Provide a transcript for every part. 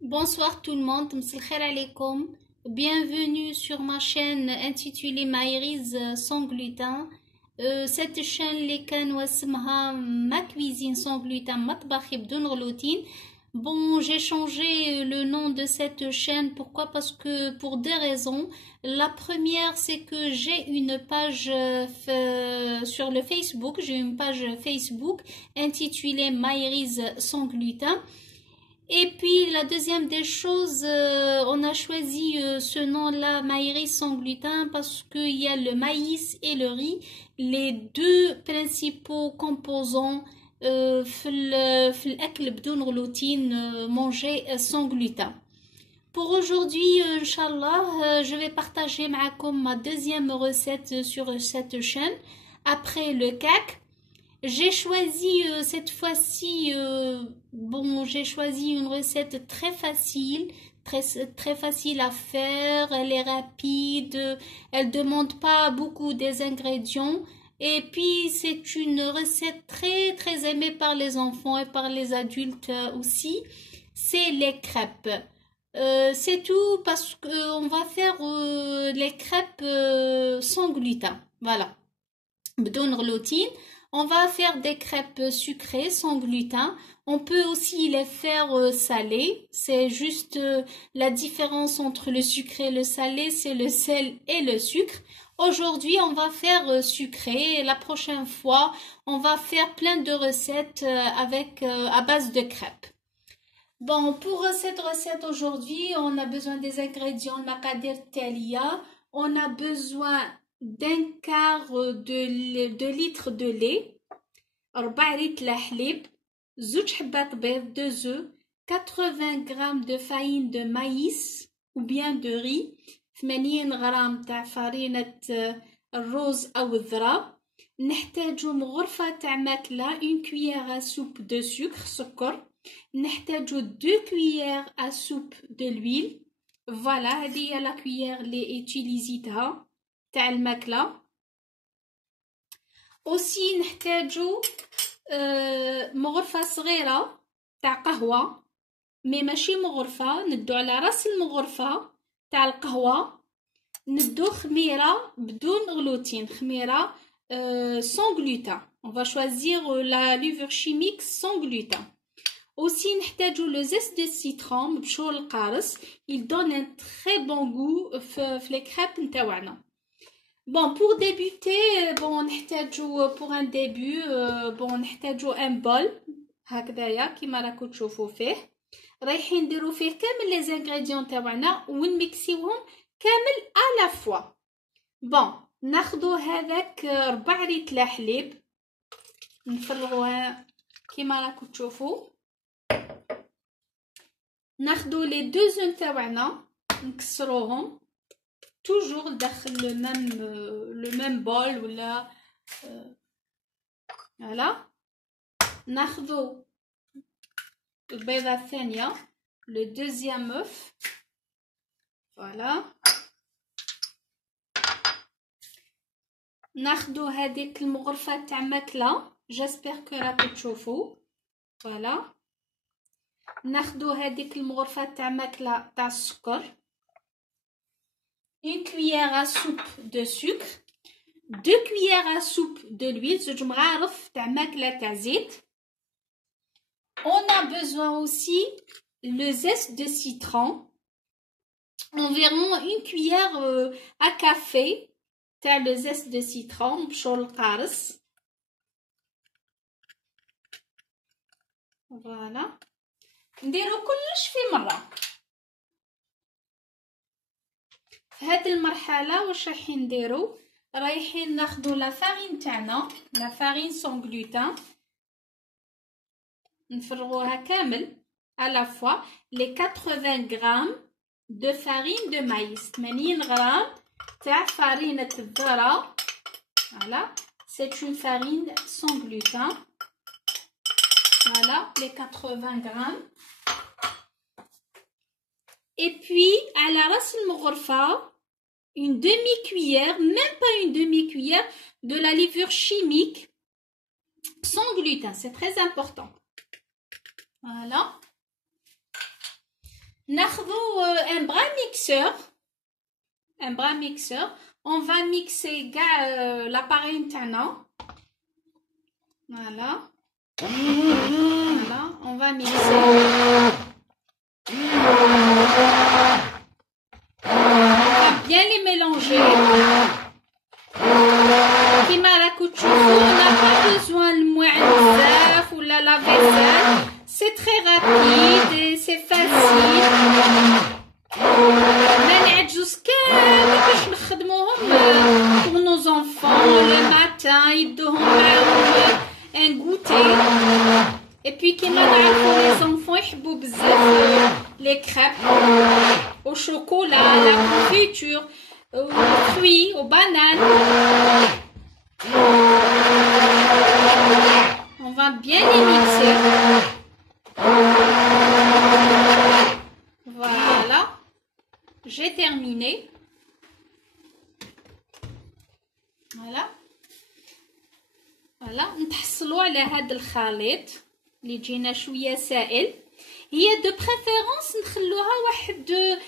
Bonsoir tout le monde, M'sal khair alaykoum. Bienvenue sur ma chaîne intitulée Maïriz sans gluten. Cette chaîne les كان واسمها ma cuisine sans gluten مطبخي بدون gluten. Bon, j'ai changé le nom de cette chaîne. Pourquoi? Parce que pour deux raisons. La première, c'est que j'ai une page sur le Facebook. J'ai une page Facebook intitulée Maïriz sans gluten. Et puis la deuxième des choses, on a choisi ce nom-là, Maïriz sans gluten, parce qu'il y a le maïs et le riz, les deux principaux composants في الأكل بدون gluten, manger sans gluten. Pour aujourd'hui, Inch'Allah, je vais partager معكم ma deuxième recette sur cette chaîne, après le cake. J'ai choisi cette fois-ci, j'ai choisi une recette très facile, très facile à faire, elle est rapide, elle demande pas beaucoup des ingrédients et puis c'est une recette très aimée par les enfants et par les adultes aussi, c'est les crêpes. C'est tout parce qu'on va faire les crêpes sans gluten, voilà, بدون gluten. On va faire des crêpes sucrées sans gluten. On peut aussi les faire salées. C'est juste la différence entre le sucré et le salé, c'est le sel et le sucre. Aujourd'hui, on va faire sucré. La prochaine fois, on va faire plein de recettes à base de crêpes. Bon, pour cette recette aujourd'hui, on a besoin des ingrédients المقادير التالية. On a besoin d'un quart de litre de lait, 4 litres حليب, 2 حبات بيض, 2 œufs, 80 g de farine de maïs ou bien de riz, 80 g تاع فرينة الرز أو الذرة. نحتاجو مغرفة تاع ماكلة, une cuillère à soupe de sucre, سكر. نحتاجو 2 cuillères à soupe de l'huile. Voilà, هذه هي la cuillère اللي utiliزيتها تاع الماكلة. aussi نحتاجو مغرفة صغيرة تاع قهوة, مي ماشي مغرفة, ندو على راس المغرفة تاع القهوة, ندو خميرة بدون gluten, خميرة sans gluten. On va choisir la levure chimique sans gluten. Aussi نحتاجو le zeste de citron مبشور القارص, il donne un très bon goût في les crêpes نتاوعنا. Bon, pour débuter, pour un début, نحتاجو un bol هكذايا كيما راكو تشوفوا فيه. رايحين نديرو فيه كامل لي زانغريديون تاوعنا ونميكسيوهم كامل à la fois. Bon, ناخدو هذاك 4 لتر حليب, نفرغوها كيما راكو تشوفوا. ناخدو لي دو œufs تاوعنا نكسروهم toujours داخل le même bol ولا voilà. ناخذو البيضة الثانية, le deuxième œuf, voilà. ناخذو هذيك المغرفة تاع ماكلة, j'espère que راكو تشوفوا, voilà. ناخذو هذيك المغرفة تاع ماكلة تاع السكر, une cuillère à soupe de sucre, 2 cuillères à soupe de l'huile, زوج مغارف تاع ماكلة تاع زيت. On a besoin aussi le zeste de citron, environ une cuillère à café تاع le zeste de citron مبشور القارص. Voilà. نديرو كلش في مرة. في هاد المرحلة واش رايحين نديرو؟ رايحين ناخدو لا فارين تاعنا, لا فارين سون gluten, نفرغوها كامل à la fois, les 80 g de farine de maïs, 80 g تاع فرينة الذرة, voilà, c'est une farine sans gluten, voilà, les 80 g. Et puis à la راس المغرفة, une demi-cuillère, même pas une demi-cuillère, de la levure chimique sans gluten, c'est très important. Voilà. ناخذو un bras mixeur. Un bras mixeur. On va mixer l'appareil نتاعنا. Voilà. Voilà, on va mixer. On va bien les mélanger. كيما راكو تشوفوا on n'a pas besoin المواعن بزاف ولا la vaisselle. C'est très rapide et c'est facile. ما نعجوز كامل باش نخدموهم pour nos enfants le matin يدوهم معاهم un goûter. Et puis كيما نعرفوا les enfants يحبوا بزاف les crêpes au chocolat, la confiture, aux fruits, aux bananes. On va bien les mixer. Voilà, j'ai terminé. Voilà. Voilà, نتحصلوا على هذا الخليط اللي جينا شويه سائل. هي دو بريفيرونس نخلوها واحد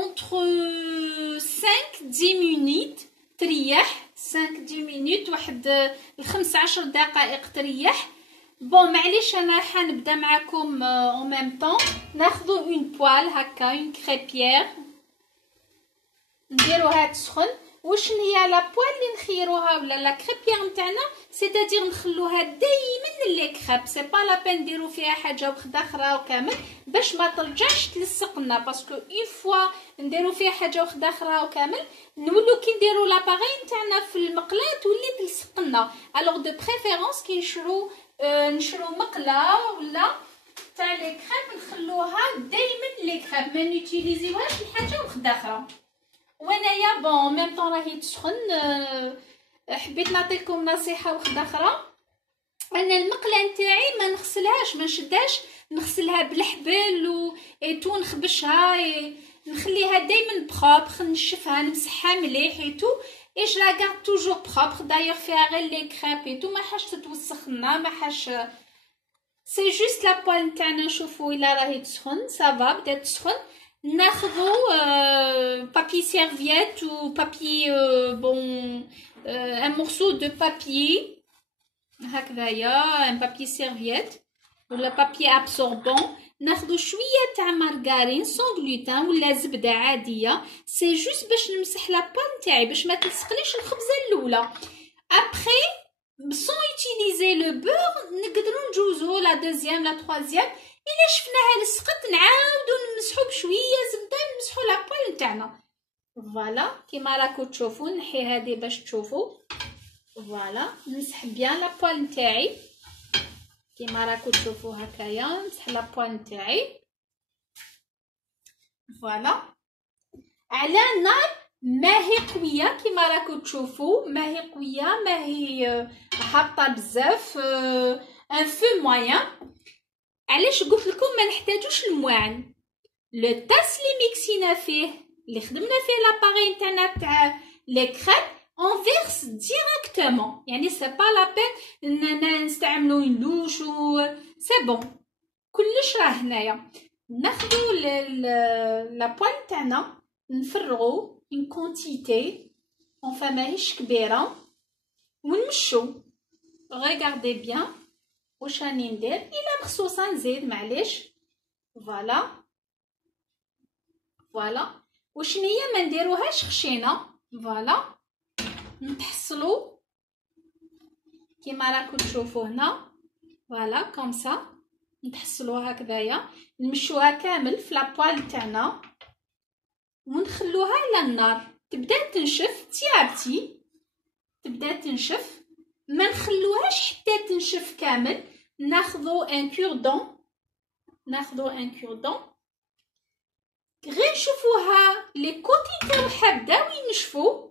entre 5-10 minutes تريح. 5-10 minutes واحد 15 دقائق تريح. بون معليش انا حنبدا معكم en même temps. ناخذوا اون بوال هكا اون كريبيير نديروها تسخن. واش هي لا بوال اللي نخيروها ولا لا كريبيير نتاعنا سيتادير نخلوها دائما لي كريب. سي با لا بين نديرو فيها حاجه وحده اخرى وكامل باش ما ترجعش تلصقنا باسكو اون فوا نديرو فيها حاجه وحده اخرى وكامل نولو كي نديرو لاباغي نتاعنا في المقله تولي تلصقنا. الوغ دو بريفيرونس كي نشرو مقله ولا تاع لي كريب نخلوها دائما لي كريب ما نوتيليزيوهاش لحاجه وحده اخرى. وانايا بون ميم طون راهي تسخن حبيت نعطيكم نصيحه وحده اخرى. انا المقله نتاعي ما نغسلهاش ما نشدهاش نغسلها بالحبل و ايتو نخبشها نخليها دائما بروبر نشفها نمسحها مليح ايتو اي جو لا غارد توجور بروبر. دايوغ فيها غير لي كريب ايتو ما حاش تتوسخ لنا ما حاش. سي جوست لا بوال نتاعنا نشوفوا الا راهي تسخن صافا بدات تسخن. ناخذو بابي سيرفييت و بابي بون ان مورسو دو بابي هكذايا ان بابي سيرفييت ولا بابي ابسوربون. ناخذو شويه تاع مارغارين سون غلوتين ولا زبده عاديه. سي جوست باش نمسح لا بال نتاعي باش ما تلصقليش الخبزه الاولى. ابري سون يوتيليزي لو بور نقدروا نجوزو لا دوزيام لا تروازيام. الا شفناها لصقت نعاودو نمسحو بشويه زبده نمسحو لا بال نتاعنا. فوالا كيما راكو تشوفوا نحي هذه باش تشوفوا. فوالا نمسح بيان لا بال نتاعي كيما راكو تشوفوا هكايا نمسح لا بال نتاعي. فوالا على نار ماهي قويه كيما راكو تشوفوا ماهي قويه ماهي هابطه بزاف ان فو موين. علاش قلت لكم ما نحتاجوش المواعن. لو طاس اللي ميكسينا فيه اللي خدمنا فيه لاباري نتاعنا تاع لي كريب اون فيرس ديريكتومون يعني سي با لا بين نستعملو لوش و سي بون كلش راه هنايا. ناخذو لا بوال تاعنا نفرغو اون كونتيتي اونفا ماهيش كبيره ونمشو. ريغاردي بيان واش راني ندير. الا مخصوصه نزيد معليش. فوالا فوالا وشنيا ما نديروهاش خشينه. فوالا نتحصلو كيما راكم تشوفوا هنا. فوالا كوم سا نتحصلوها هكذايا نمشوها كامل في لابوال تاعنا ونخلوها على النار تبدا تنشف تيابتي تبدا تنشف. ما نخلوهاش حتى تنشف كامل. ناخذو ان كوردون غير نشوفوها لي كوتي تاعها بداو ينشفوا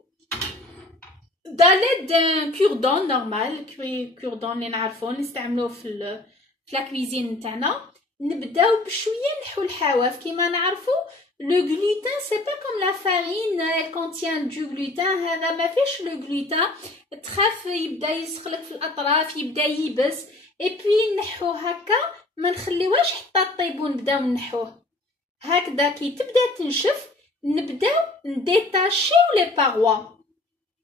داليد كوردون نورمال كوردون اللي نعرفو نستعملوه في لا كويزين نتاعنا. نبداو بشويه نحو الحواف كيما نعرفو لو غلوتين سي با كوم لا فارين elle contient du gluten. هذا ما فيش لو غلوتين تخاف يبدا يسخلك في الاطراف يبدا يبس اي بوي نحوه هكا ما نخليوهاش حتى طيب ونبداو نحوه هكذا كي تبدا تنشف نبداو نديتاشيو لي باروا.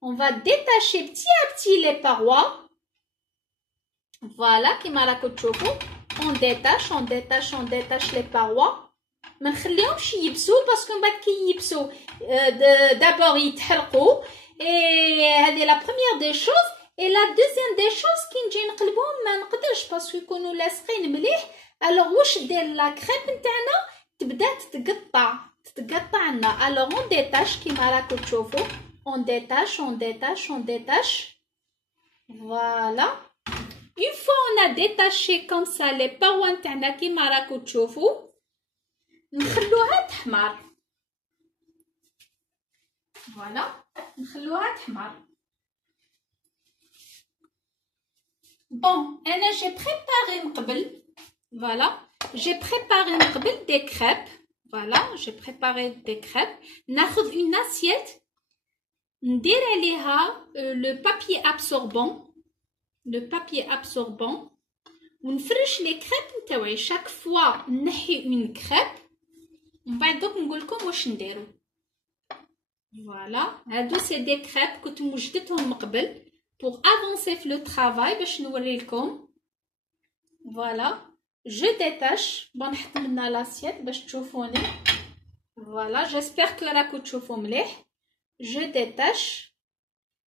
On va détacher petit à petit les parois. Voilà, كيما راكو تشوفوا. On détache les parois. ما نخليهمش يبسوا باسكو من بعد كي يبسوا d'abord يتحرقوا. Et هذه la première des choses. Et la deuxième des choses كي نجي نقلبهم ما نقدرش باسكو يكونوا لاصقين مليح. Alors واش دير لا كريب نتاعنا تبدا تتقطع لنا. Alors on détache كيما راكو تشوفوا. On détache. Voilà. Une fois on a détaché comme ça les parois نتاعنا كيما راكو تشوفوا نخلوها تحمر. Voilà. نخلوها تحمر. Bon, أنا j'ai préparé من قبل. Voilà. J'ai préparé من قبل des crêpes. Voilà, j'ai préparé des crêpes. ناخذ une assiette. ندير عليها le papier absorbant ونفرش لي كريب نتاوعي. chaque fois نحي une crêpe ومن بعد دوك نقول لكم واش نديرو. فوالا هادو سي دي كريب كنت وجدتهم من قبل pour avancer في le travail باش نوري لكم. فوالا je détache. بون نحط لنا لاسيت باش تشوفوني. فوالا جيسبر كو راكو تشوفوا مليح. Je détache.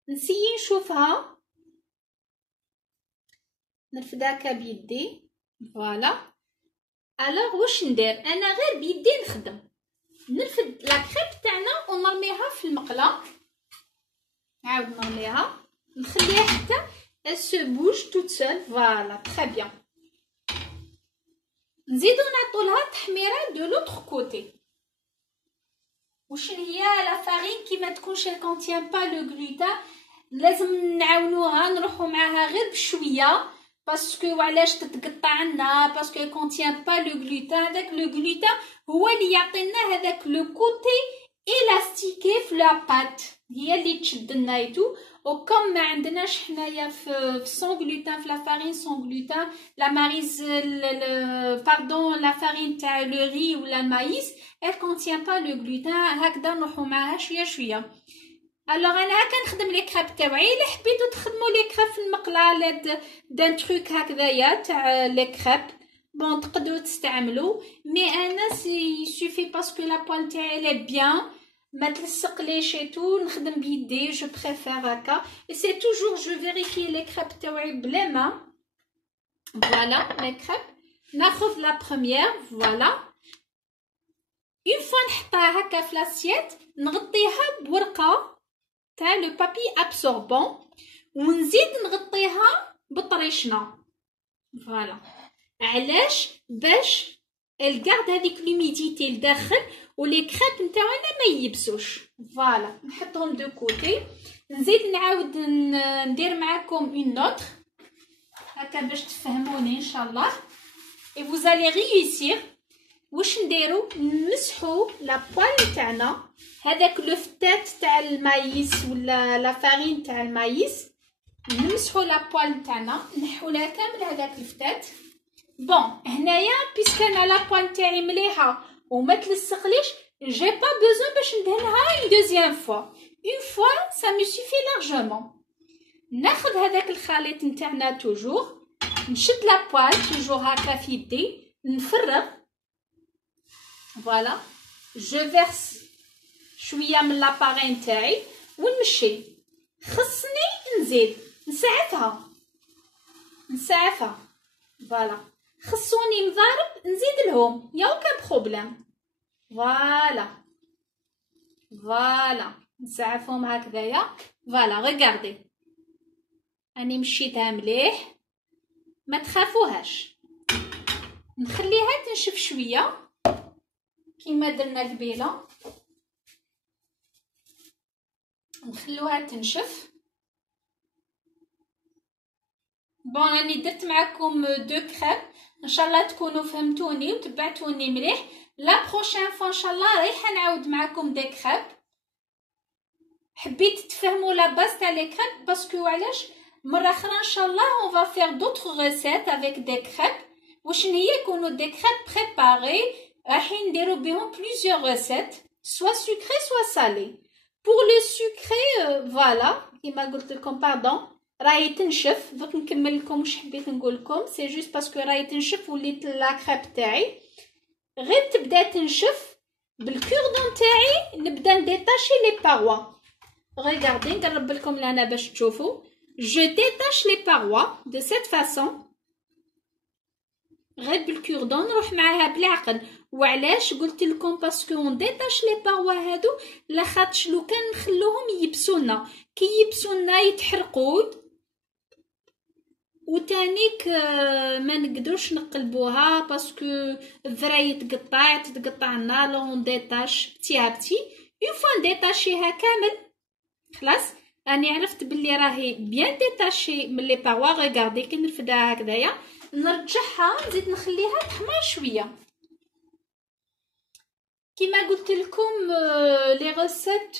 نسيي نشوفها نرفدها بيدي. فوالا. الوغ واش ندير انا غير بيدي نخدم. نرفد لا كريب تاعنا ونرميها في المقله. نعاود نرميها نخليها حتى elle se bouge toute seule. فوالا très bien. نزيدو نعطو لها تحميره دو لوتر كوتي. وشن هي لا فارين كي ما تكونش كونتيان با لو غلوتين لازم نعاونوها نروحو معاها غير بشويه باسكو علاش تتقطع لنا باسكو كونتيان با لو غلوتين. هذاك لو غلوتين هو اللي يعطينا هذاك لو كوتي الاستيكي في لا بات هي اللي تشد لنا ايتو. وكم ما عندناش حنايا في سون غلوتين في لا فارين سون غلوتين لا ماريز باردون لا فارين تاع لو ري ولا المايس elle contient pas le gluten. هكذا نروحو معاها شويه. الوغ انا هكا نخدم لي كريب تاوعي. الا حبيتو تخدموا لي كريب في المقله لا دان تروك هكذايا تاع لي كريب بون تقدروا تستعملوا. مي انا سي سوفي باسكو لا بوال تاعي لي بيان ما تلصقليش ايتو نخدم بيدي. جو بريفير هكا اي سي توجور جو فيريفي لي كريب تاوعي بلا ما. فوالا لي كريب ناخذ لا بروميير. فوالا اون فوا نحطها هكا في لاسيت نغطيها بورقه تاع لو بابي ابسوربون ونزيد نغطيها بطريشنا. فوالا علاش باش الكارد هذيك لوميديتي لداخل ولي كريب نتاعنا ما يبسوش. فوالا نحطهم دو كوتي. نزيد نعاود ندير معاكم اون نوتر هكا باش تفهموني ان شاء الله. اي vous allez réussir. واش نديرو نمسحو لا بوال تاعنا هذاك لو فتات تاع المايس ولا لا فارين تاع المايس. نمسحو لا بوال تاعنا نحو لها كامل هذاك الفتات. بون هنايا بيسك انا لا بوال تاعي مليحه وما تلصقليش جي با بوزون باش ندهنها اون دوزيام فوا. اون فوا سا مي سوفي لارجومون. ناخذ هذاك الخليط نتاعنا توجور نشد لا بوال توجور هكا في يدي نفرغ. فوالا جو فيرس شويه من لاباري نتاعي ونمشي. خصني نزيد نسعفها. فوالا خصوني مضارب نزيد لهم يا اوكا بروبليم. فوالا نسعفهم هكذايا. فوالا ريغاردي اني مشيتها مليح ما تخافوهاش. نخليها تنشف شويه كيما درنا البيله. نخلوها تنشف. بون راني درت معكم دو كريب ان شاء الله تكونوا فهمتوني وتبعتوني مليح. لا بروشين فوا ان شاء الله رايحه نعاود معكم دي كريب. حبيت تفهموا لا باز تاع لي كريب باسكو علاش مره اخرى ان شاء الله اون فا فير دوطخ ريسيت افيك دي كريب واش هي يكونوا دي كريب بريباري راح نديرو بهم plusieurs recettes soit sucré soit salé. Pour le sucré voilà كيما قلت لكم باردون راهي تنشف. دوك نكمل لكم واش حبيت نقول لكم. سي جوست باسكو راهي تنشف وليت لا كريب تاعي غير تبدا تنشف بالكوردون تاعي نبدا نديتاشي لي باروا. ريغاردي نقرب لكم لهنا باش تشوفوا. جو ديتاش لي باروا دو سيت فاسون غير بالكوردون نروح معاها بالعقل. وعلاش قلت لكم باسكو اون ديتاش لي باروا هادو لاخاطش لو كان نخلوهم يبسونا كي يبسونا يتحرقوا وتانيك ما نقدروش نقلبوها باسكو الذراي تقطعنا لون ديتاش بتي بتي. اون فوا نديتاشيها كامل خلاص راني عرفت بلي راهي بيان ديتاشي من لي باروا. ريغاردي كي نرفدها هكذايا نرجعها نزيد نخليها تحمر شويه. كيما قلت لكم لي ريسيت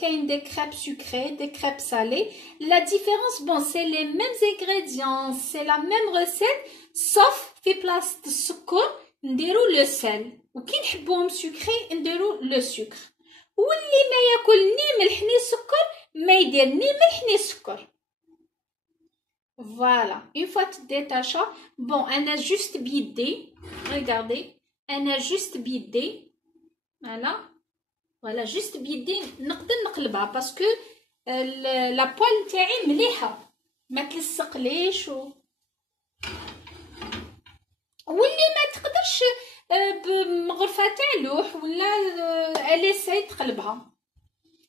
كاين دي كريب سكري دي كريب سالي. لا ديفيرونس بون سي لي ميم انغريديون سي لا ميم ريسيت صوف في بلاصه السكر نديرو لو سال وكي نحبوهم سكري نديرو لو سكر. واللي ما ياكل ني ملح ني سكر ما يدير ني ملح ني سكر. فوالا اون فوا تديتاشا بون انا جوست بيدي. ريغاردي انا جوست بيدي فوالا جوست بيدي نقدر نقلبها باسكو لا بوال تاعي مليحه ما تلصقليش واللي ما تقدرش بمغرفه تاع لوح ولا اليساي تقلبها.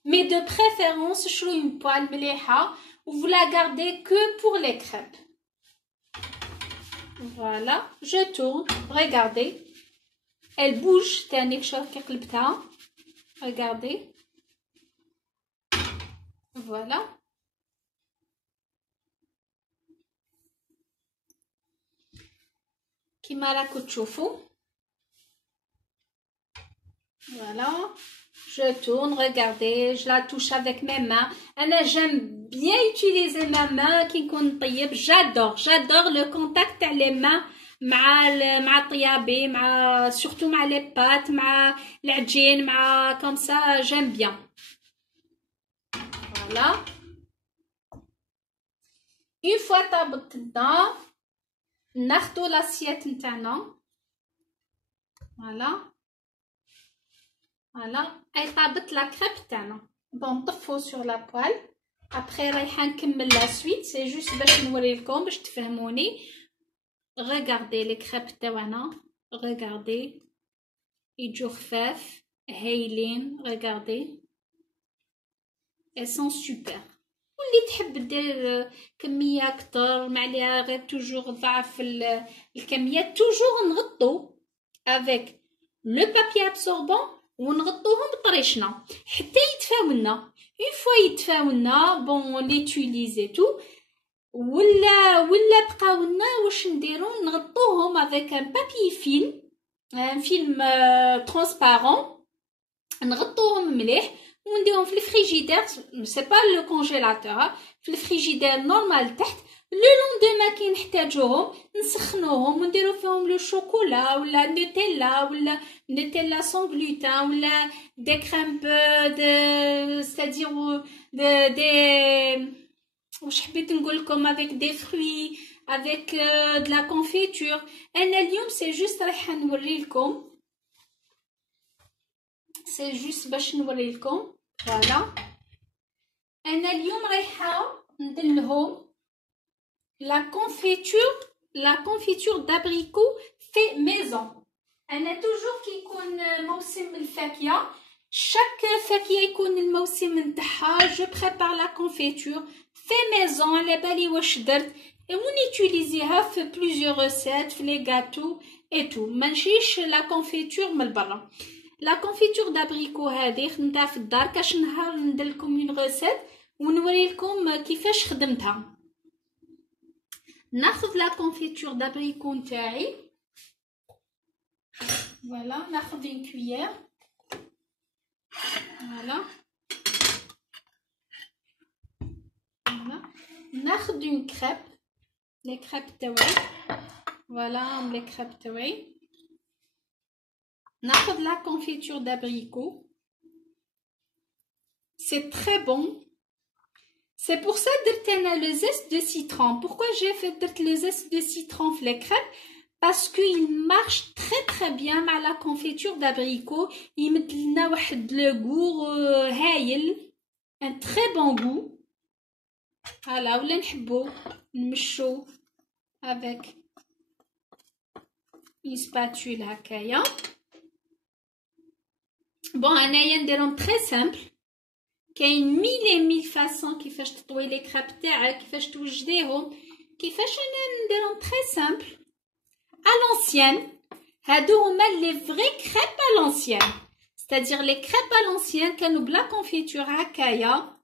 مي دو بريفيرونس شرو اون بوال مليحه vous la gardez que pour les crêpes. Voilà, je tourne, regardez. Elle bouge, تاني شوف كي قلبتها. Regardez. Voilà. كيما راكو تشوفوا. Voilà. Je tourne, regardez, je la touche avec mes mains. J'aime bien utiliser ma main qui نطيب. J'adore le contact تاع les mains مع الطيابي مع surtout مع les pâtes مع العجين مع comme ça j'aime bien. Voilà. Une fois طابت ناخدو l'assiette نتاعنا. Voilà. Voilà, elle طابت la crêpe تاعنا. بون نطفو sur la poêle. Après رايحه نكمل la suite, c'est juste باش نوريلكم باش تفهموني. Regardez les crêpes تاعنا. Regardez. يجو خفاف هايلين. Regardez. Elles sont super. واللي تحب دير كميه اكثر ما عليها غير توجور ضعف الكميات. توجور نغطو avec le papier absorbant ونغطوهم بطريشنا حتى يتفاولنا. اون فوا يتفاولنا بون ليتيليزي تو ولا بقاولنا واش نديرو نغطوهم افيك ان بابي فيلم ترانسبارون نغطوهم مليح ونديرهم في الفريجيدير. سي با لو كونجيلاتور في الفريجيدير نورمال تحت. لو لوندوما كي نحتاجوهم نسخنوهم ونديرو فيهم لو شوكولا ولا نوتيلا سون غلوتين ولا دي كريم دو ستادير دي واش حبيت نقول لكم افيك دي فروي افيك دو لا كونفيتور. انا اليوم سي جوست رايحه نوريلكم سي جوست باش نوريلكم. فوالا انا اليوم رايحه ندلهم la confiture d'abricot fait maison. أنا toujours كي يكون موسم الفاكهة chaque فاكهة يكون الموسم نتاعها je prépare la confiture fait maison على بالي واش درت et ونيتيليزيها في plusieurs recettes في les gâteaux et tout. منشيش la confiture من برا. la confiture d'abricot هذه خدمتها في الدار كاش نهار نديرلكم une recette ونوريلكم كيفاش خدمتها. ناخذ لا كونفيتور دابريكو نتاعي. فوالا ناخذ une cuillère. فوالا ناخذ une crêpe لي كريب تاوعي. فوالا لي كريب تاوعي ناخذ la confiture d'abricot. C'est très bon. C'est pour ça que j'ai le zeste de citron. Pourquoi j'ai fait le zeste de citron dans les crêpes? Parce qu'il marche très très bien avec la confiture d'abricot. Il met le goût هايل, un très bon goût. Voilà, ولا نحبو نمشو avec une spatule هكايا. Bon, انايا نديرهم très simple. كاين ميل فاسون كيفاش تطوي لي كريب تاعك، كيفاش توجديهم، كيفاش انا نديرهم تري سامبل à l'ancienne. هادو هما لي فري كريب à l'ancienne، c'est-à-dire les crêpes à l'ancienne كانوا بلا كونفيتور هكايا.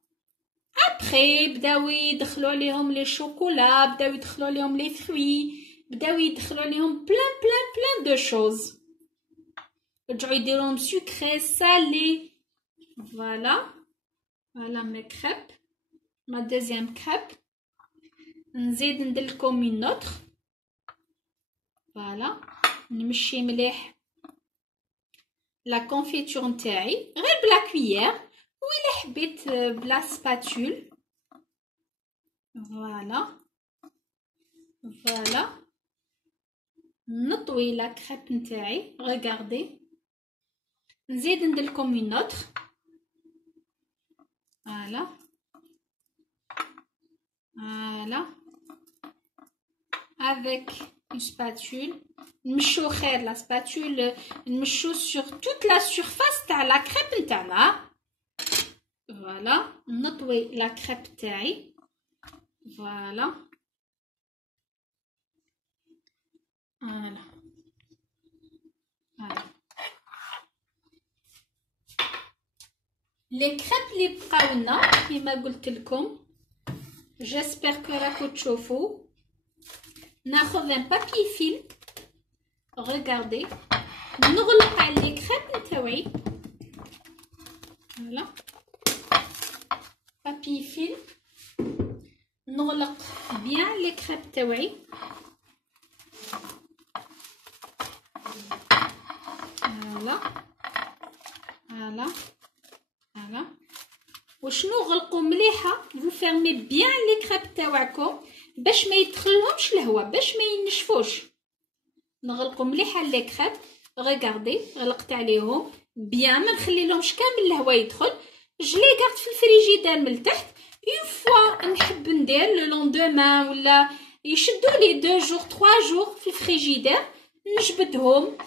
ابري بداو يدخلوا عليهم لي شوكولا، بداو يدخلوا عليهم لي فروي، بداو يدخلوا عليهم بلان دو شوز، رجعوا يديروهم سكري سالي. Voilà mes crêpes, ma deuxième crêpe. نزيد نديرلكم une autre. Voilà, نمشي مليح la confiture نتاعي غير بلا cuillère وإلا حبيت بلا spatule. Voilà, نطوي la crêpe نتاعي. Regardez, نزيد نديرلكم une autre. Voilà, avec une spatule. نمشو خير la spatule, نمشو sur toute la surface تاع la crêpe نتاعنا. Voilà, نطوي la crêpe تاعي. Voilà. Les crêpes اللي بقاونا كيما قلت لكم، j'espère que راكو تشوفوا. ناخذ un papier film. Regardez, نغلق على لي كريب نتاوعي. Voilà, papier film. نغلق bien لي كريب تاوعي. Voilà. وشنو غلقوا مليحه، vous fermez bien les crêpes تاوعكم باش ما يدخلهمش الهواء، باش ما ينشفوش. نغلقوا مليحه لي كريب. ريغاردي غلقت عليهم بيان، ما نخلي لهمش كامل الهواء يدخل. جلي قاعد في الفريجيدير من التحت. اون فوا نحب ندير لو لوندومان ولا يشدوا لي 2 جور 3 جور في الفريجيدير، نجبدهم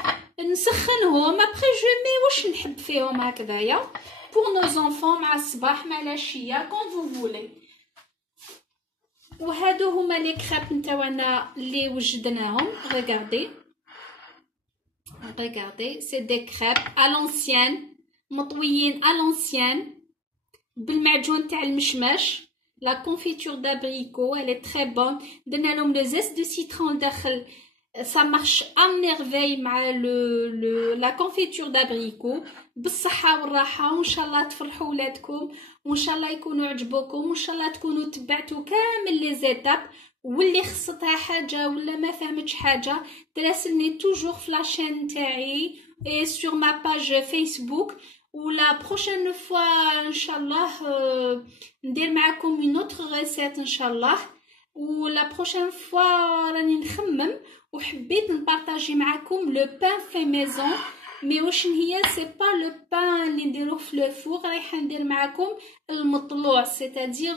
نسخنهم. ابري جو مي واش نحب فيهم هكذايا pour nos enfants مع الصباح مع العشيه quand vous voulez. وهادو هما لي كريب نتاعنا اللي وجدناهم. Regardez, c'est des crêpes à l'ancienne, مطويين à l'ancienne بالمعجون تاع المشماش. La confiture d'abricot, elle est très bonne. درنا لهم le zeste de citron داخل. Ça marche à merveille مع la confiture d'abricot. بالصحة والراحة، وإن شاء الله تفرحوا ولادكم، وإن شاء الله يكونوا عجبوكم، وإن شاء الله تكونوا تبعتوا كامل لي زيتاب. واللي خصتها حاجة ولا ما فهمتش حاجة تراسلني توجور في لاشين نتاعي et sur ma page Facebook. ولا prochaine fois إن شاء الله ندير معكم une autre recette إن شاء الله. ولا prochaine fois راني نخمم وحبيت نبارطاجي معكم لو بان في ميزون. مي واش هي سي با لو بان اللي نديروه في لو فور، رايحه ندير معكم المطلوع، سيتادير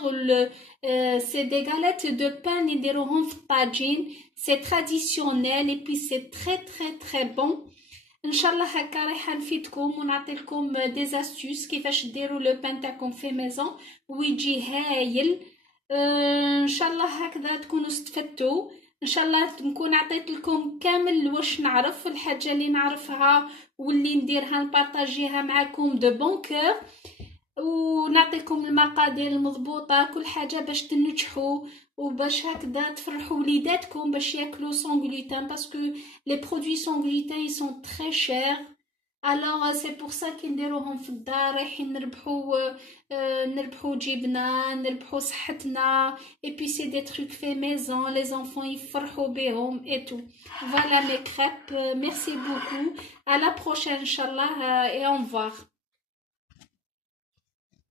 سي دي غاليت دو بان اللي نديروهم في الطاجين. سي تراديسيونيل اي بي سي تري تري تري بون. ان شاء الله هكا رايحه نفيدكم ونعطي لكم دي زاستوس كيفاش ديروا لو بان تاعكم في ميزون ويجي هايل. ان شاء الله هكذا تكونوا استفدتوا. ان شاء الله نكون عطيت لكم كامل واش نعرف، الحاجه اللي نعرفها واللي نديرها نبارطاجيها معكم دو بون كور، ونعطيكم المقادير المضبوطه كل حاجه باش تنجحوا وباش هكذا تفرحوا وليداتكم باش ياكلوا سون غلوتين. باسكو لي برودوي سون غلوتين ils sont très chers. الوغ سي بور سا كي نديروهم في الدار رايحين نربحو جبنه، نربحو صحتنا، اي بي سي دي تروك في ميزون لي زونفون يفرحوا بهم اي تو. فوالا مي كريب، ميرسي بوكو، à la prochaine ان شاء الله، et au revoir.